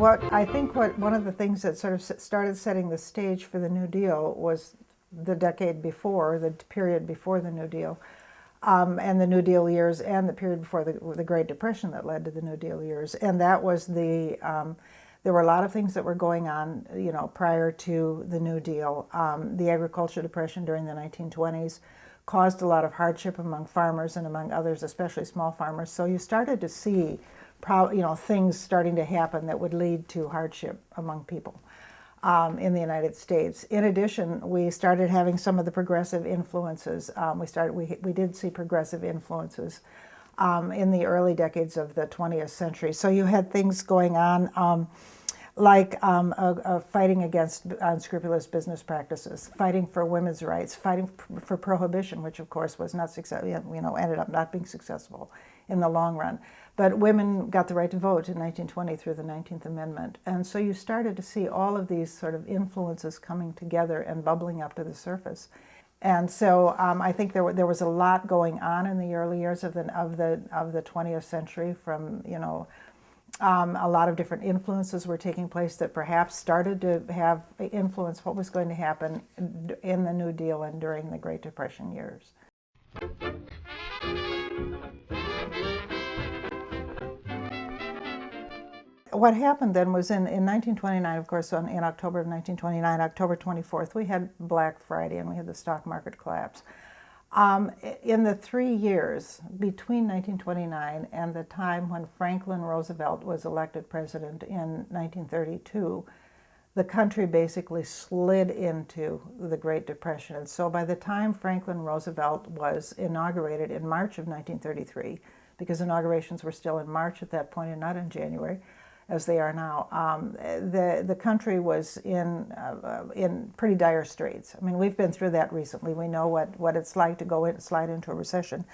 One of the things that sort of started setting the stage for the New Deal was the decade before, the period before the New Deal, and the New Deal years, and the period before the Great Depression that led to the New Deal years. And that was there were a lot of things that were going on, prior to the New Deal. The agriculture depression during the 1920s caused a lot of hardship among farmers and among others, especially small farmers. So you started to see things starting to happen that would lead to hardship among people in the United States. In addition, we started having some of the progressive influences. We did see progressive influences in the early decades of the 20th century. So you had things going on like fighting against unscrupulous business practices, fighting for women's rights, fighting for prohibition, which of course was not successful, ended up not being successful in the long run. But women got the right to vote in 1920 through the 19th Amendment. And so you started to see all of these sort of influences coming together and bubbling up to the surface. And so I think there was a lot going on in the early years of the 20th century. From a lot of different influences were taking place that perhaps started to have influence what was going to happen in the New Deal and during the Great Depression years. What happened then was in 1929, of course, in October of 1929, October 24th, we had Black Friday and we had the stock market collapse. In the 3 years between 1929 and the time when Franklin Roosevelt was elected president in 1932, the country basically slid into the Great Depression. And so by the time Franklin Roosevelt was inaugurated in March of 1933, because inaugurations were still in March at that point and not in January, as they are now, the country was in pretty dire straits. I mean, we've been through that recently. We know what it's like to slide into a recession.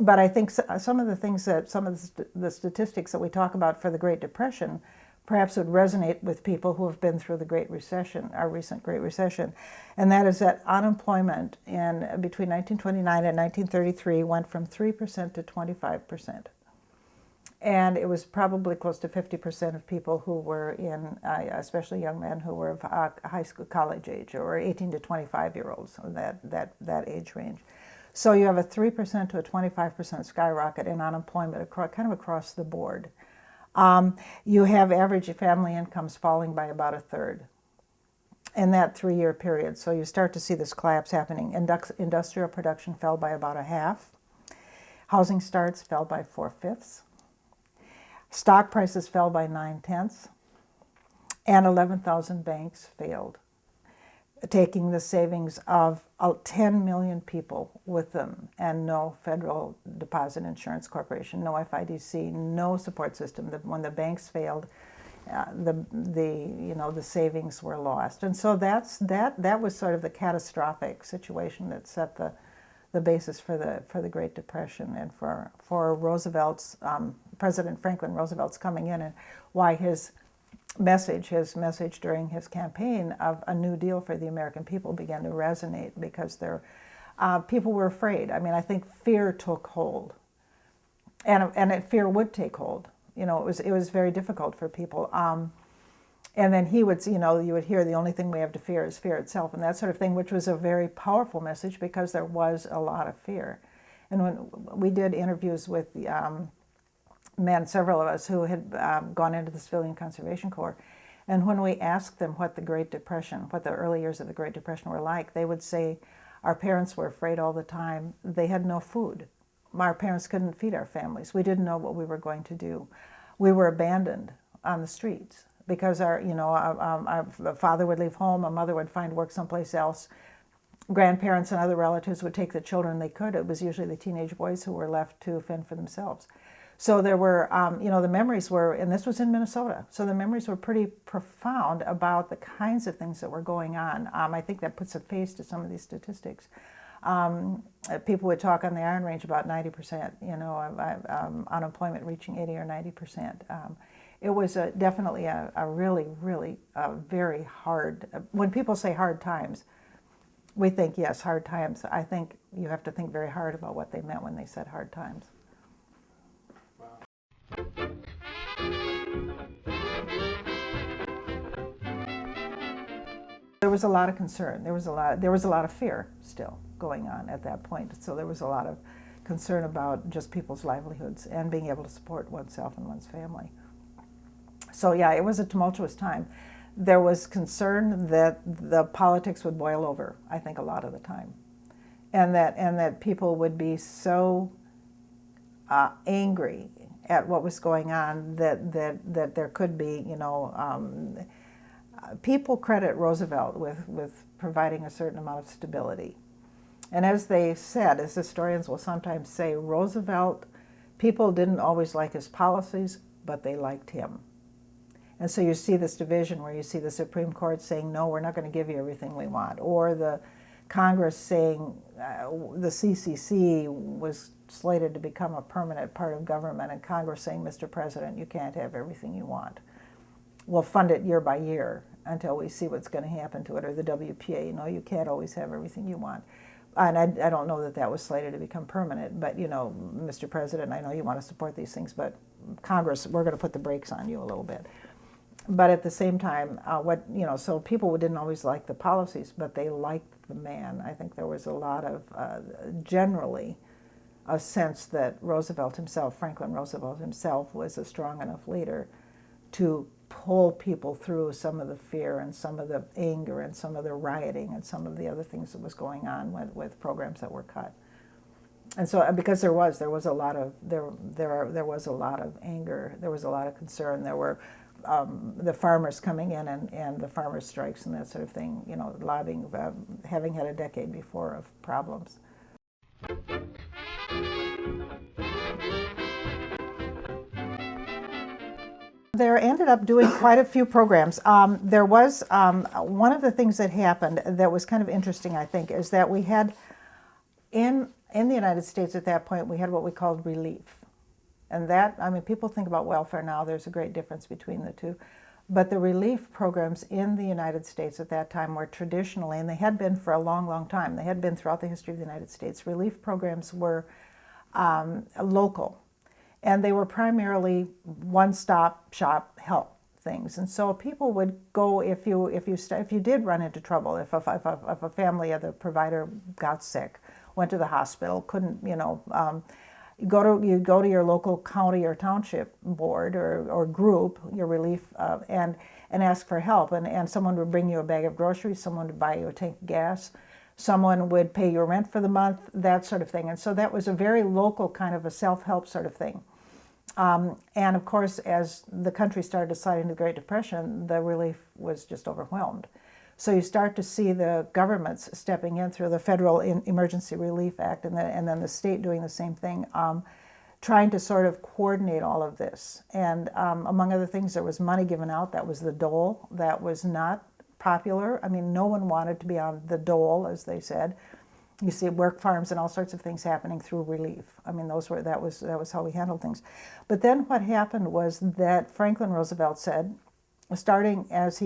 But I think some of the statistics that we talk about for the Great Depression perhaps would resonate with people who have been through the Great Recession, our recent Great Recession. And that is that unemployment between 1929 and 1933 went from 3% to 25%. And it was probably close to 50% of people who were especially young men who were of high school, college age, or 18 to 25-year-olds, that age range. So you have a 3% to a 25% skyrocket in unemployment kind of across the board. You have average family incomes falling by about a third in that 3-year period. So you start to see this collapse happening. Industrial production fell by about a half. Housing starts fell by 4/5. Stock prices fell by 9/10, and 11,000 banks failed, taking the savings of 10 million people with them, and no Federal Deposit Insurance Corporation, no FIDC, no support system. When the banks failed, the savings were lost, and so that was sort of the catastrophic situation that set the basis for the Great Depression, and for Roosevelt's President Franklin Roosevelt's coming in, and why his message during his campaign of a New Deal for the American people began to resonate, because people were afraid. I mean, I think fear took hold, and fear would take hold. It was very difficult for people. And then you would hear, the only thing we have to fear is fear itself, and that sort of thing, which was a very powerful message because there was a lot of fear. And when we did interviews with several of us who had gone into the Civilian Conservation Corp, and when we asked them what the early years of the Great Depression were like, they would say, our parents were afraid all the time. They had no food. Our parents couldn't feed our families. We didn't know what we were going to do. We were abandoned on the streets, because our father would leave home, a mother would find work someplace else. Grandparents and other relatives would take the children they could. It was usually the teenage boys who were left to fend for themselves. So there were, the memories were, and this was in Minnesota, so the memories were pretty profound about the kinds of things that were going on. I think that puts a face to some of these statistics. People would talk on the Iron Range about 90%, unemployment reaching 80 or 90%. It was definitely a really, really very hard. When people say hard times, we think, yes, hard times. I think you have to think very hard about what they meant when they said hard times. Wow. There was a lot of concern. There was a lot of fear still going on at that point. So there was a lot of concern about just people's livelihoods and being able to support oneself and one's family. So yeah, it was a tumultuous time. There was concern that the politics would boil over, I think, a lot of the time, and that people would be so angry at what was going on that there could be, people credit Roosevelt with providing a certain amount of stability. And as they said, as historians will sometimes say, Roosevelt, people didn't always like his policies, but they liked him. And so you see this division where you see the Supreme Court saying, no, we're not going to give you everything we want, or the Congress saying the CCC was slated to become a permanent part of government, and Congress saying, Mr. President, you can't have everything you want. We'll fund it year by year until we see what's going to happen to it, or the WPA, you can't always have everything you want. And I don't know that that was slated to become permanent, but Mr. President, I know you want to support these things, but Congress, we're going to put the brakes on you a little bit. But at the same time, so people didn't always like the policies, but they liked the man. I think there was a lot of, generally, a sense that Franklin Roosevelt himself, was a strong enough leader to pull people through some of the fear and some of the anger and some of the rioting and some of the other things that was going on with programs that were cut. And so, because there was a lot of anger, there was a lot of concern. There were the farmers coming in and the farmers' strikes and that sort of thing, lobbying, having had a decade before of problems. There ended up doing quite a few programs. There was one of the things that happened that was kind of interesting, I think, is that we had in the United States at that point, we had what we called relief. And that, people think about welfare now, there's a great difference between the two. But the relief programs in the United States at that time were traditionally, and they had been for a long, long time, they had been throughout the history of the United States, relief programs were local. And they were primarily one-stop shop help things. And so people would go, if you did run into trouble, if a family of the provider got sick, went to the hospital, couldn't, you go to your local county or township board or group, your relief, and ask for help. And someone would bring you a bag of groceries, someone would buy you a tank of gas, someone would pay your rent for the month, that sort of thing. And so that was a very local kind of a self-help sort of thing. And of course, as the country started deciding the Great Depression, the relief was just overwhelmed. So you start to see the governments stepping in through the Federal Emergency Relief Act and then the state doing the same thing, trying to sort of coordinate all of this. And among other things, there was money given out. That was the dole. That was not popular. No one wanted to be on the dole, as they said. You see work farms and all sorts of things happening through relief. That was how we handled things. But then what happened was that Franklin Roosevelt said, starting as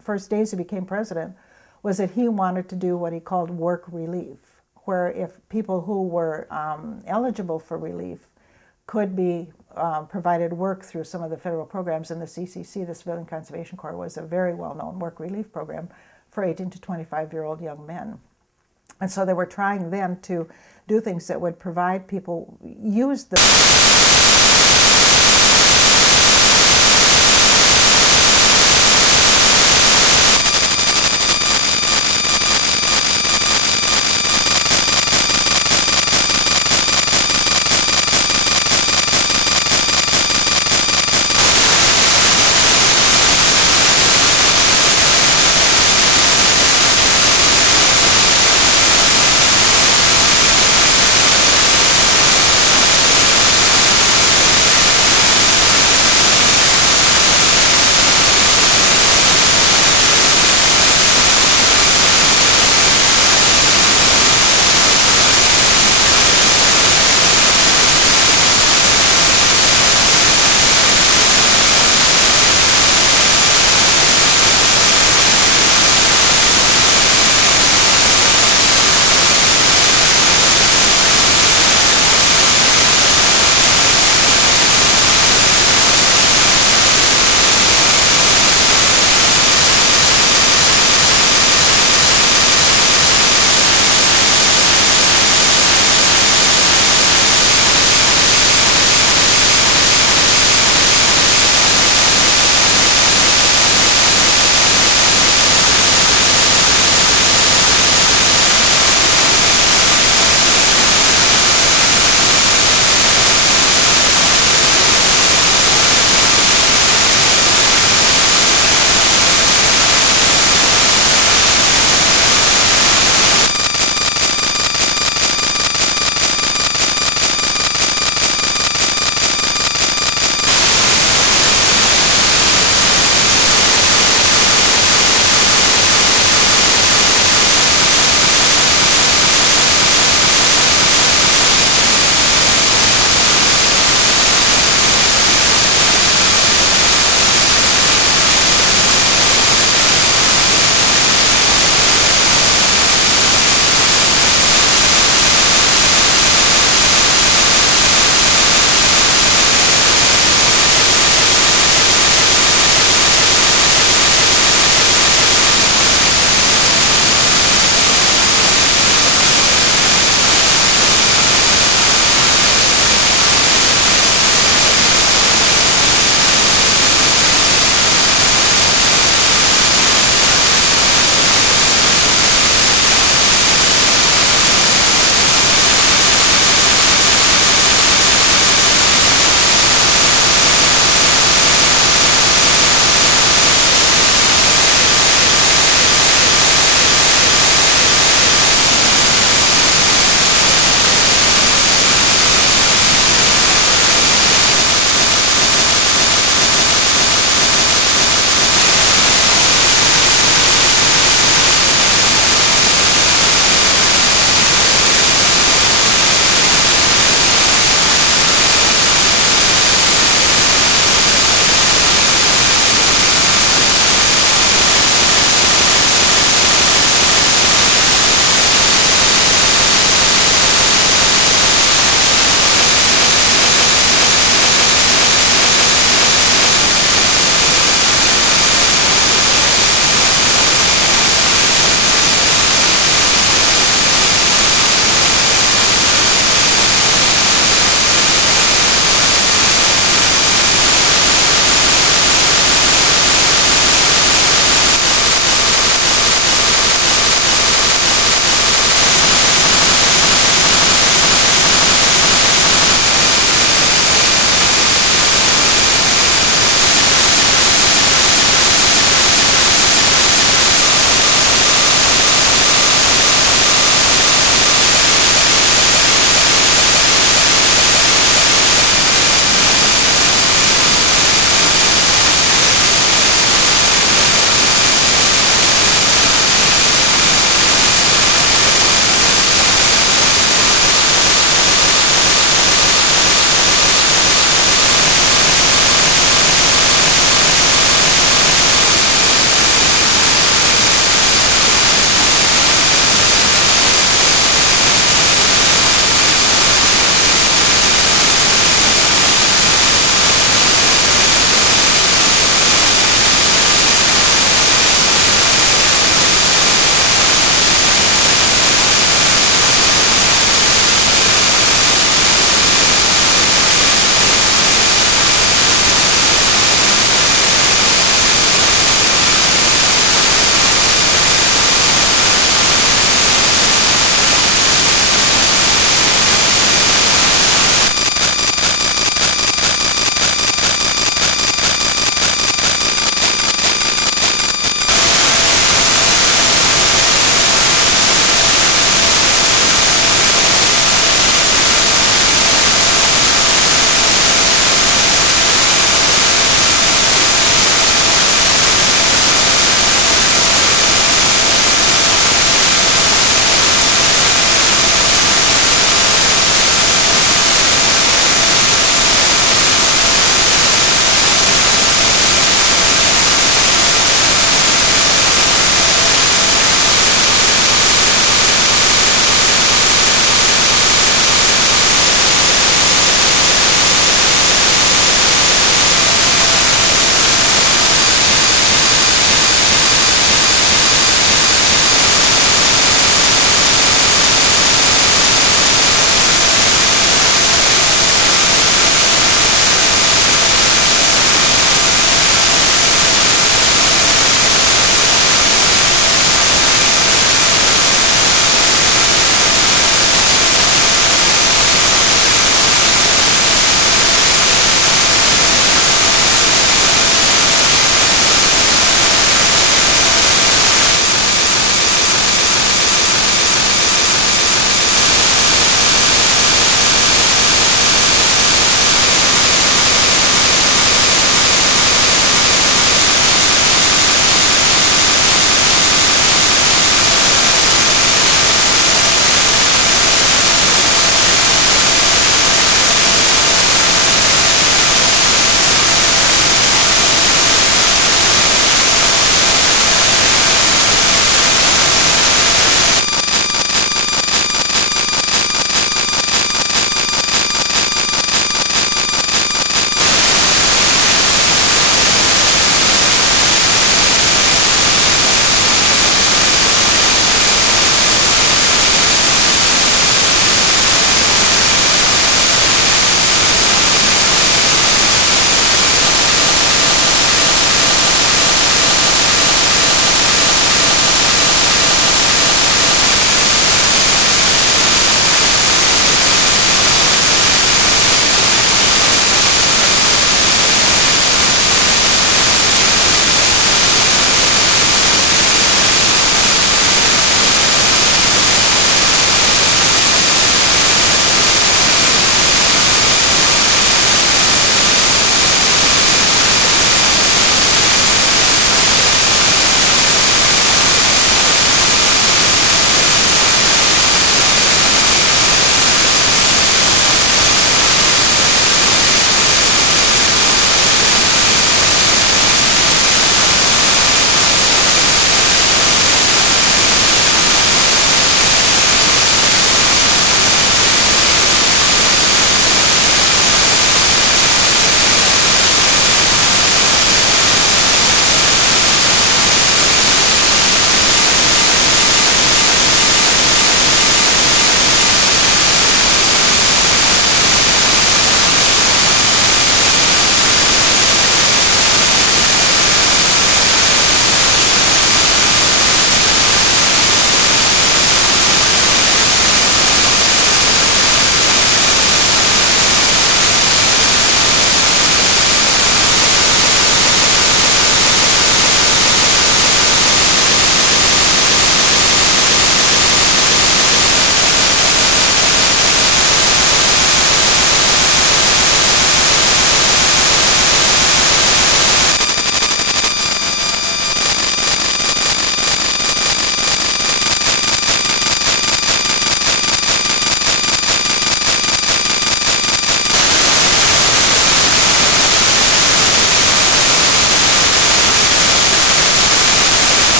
first days he became president, was that he wanted to do what he called work relief, where if people who were eligible for relief could be provided work through some of the federal programs, and the CCC, the Civilian Conservation Corp, was a very well-known work relief program for 18 to 25-year-old young men. And so they were trying then to do things that would provide people, use the